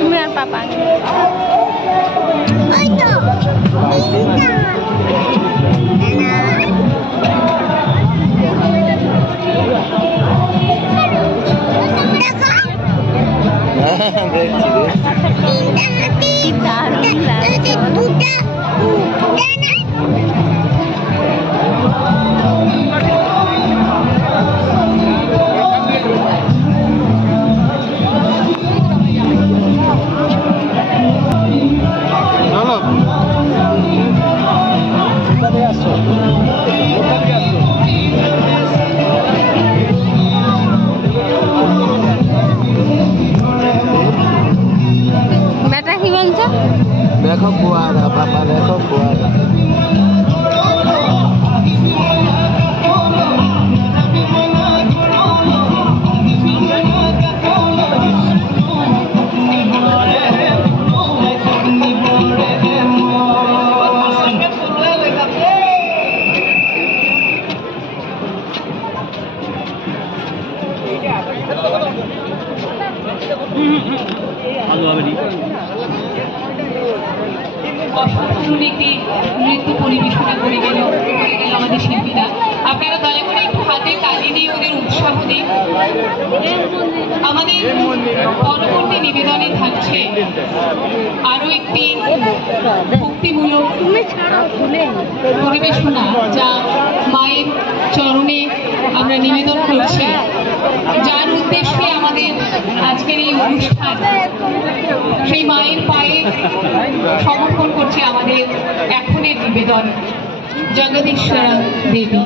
তুমি আর পাপা বেটা কি বলছো? দেখো কুয়ারা বাবা, দেখো কুয়ারা। অসাধারণ একটি নৃত্য পরিবেশনা করে গেল আমাদের শিল্পীরা। আপনারা দয়া করে একটু হাতে তালি দিয়ে ওদের উৎসাহ দিন। আমাদের পরবর্তী নিবেদনে থাকছে আরো একটি ভক্তিমূলক পরিবেশনা, যা মায়ের চরণে আমরা নিবেদন করছি, যার উদ্দেশ্যে আমাদের আজকের এই অনুষ্ঠান। সেই মায়ের পায়ে সমর্পণ করছে আমাদের এখনের নিবেদন, জগদীশ্বরা দেবী।